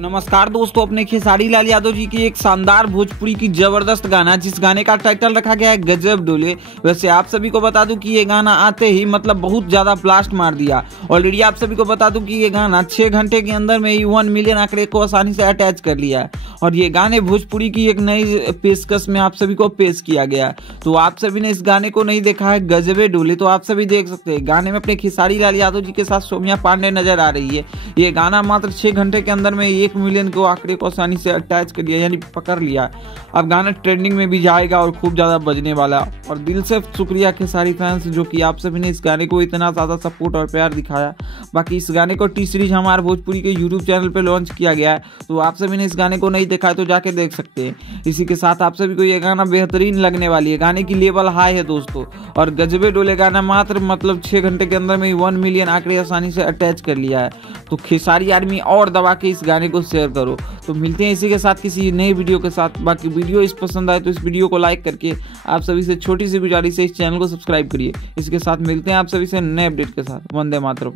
नमस्कार दोस्तों, अपने खेसारी लाल यादव जी की एक शानदार भोजपुरी की जबरदस्त गाना, जिस गाने का टाइटल रखा गया है गजब डोले। वैसे आप सभी को बता दूं कि ये गाना आते ही मतलब बहुत ज्यादा ब्लास्ट मार दिया। ऑलरेडी आप सभी को बता दूं कि ये गाना 6 घंटे के अंदर में ही 1 मिलियन आंकड़े को आसानी से अटैच कर लिया है और ये गाने भोजपुरी की एक नई पेशकश में आप सभी को पेश किया गया। तो आप सभी ने इस गाने को नहीं देखा है गजबे डोले, तो आप सभी देख सकते हैं। गाने में अपने खेसारी लाल यादव जी के साथ सौम्या पांडे नजर आ रही है। ये गाना मात्र 6 घंटे के अंदर में 1 मिलियन को आंकड़े को आसानी से अटैच कर लिया, यानी पकड़ लिया। अब गाना ट्रेंडिंग में भी जाएगा और खूब ज्यादा बजने वाला। और दिल से शुक्रिया खेसारी फैंस, जो कि आप सभी ने इस गाने को इतना ज्यादा सपोर्ट और प्यार दिखाया। बाकी इस गाने को टी सीरीज हमारे भोजपुरी के यूट्यूब चैनल पे लॉन्च किया गया है, तो आप सभी ने इस गाने को नहीं देखा है तो जाके देख सकते हैं। इसी के साथ आप सभी को ये गाना बेहतरीन लगने वाली है। गाने की लेवल हाई है दोस्तों, और गजबे डोले गाना मात्र मतलब 6 घंटे के अंदर में 1 मिलियन आंकड़े आसानी से अटैच कर लिया है। तो खेसारी आर्मी और दबा के इस गाने को शेयर करो। तो मिलते हैं इसी के साथ किसी नई वीडियो के साथ। बाकी वीडियो इस पसंद आए तो इस वीडियो को लाइक करके आप सभी से छोटी सी गुजारिश है, इस चैनल को सब्सक्राइब करिए। इसके साथ मिलते हैं आप सभी से नए अपडेट के साथ। वंदे मातरम।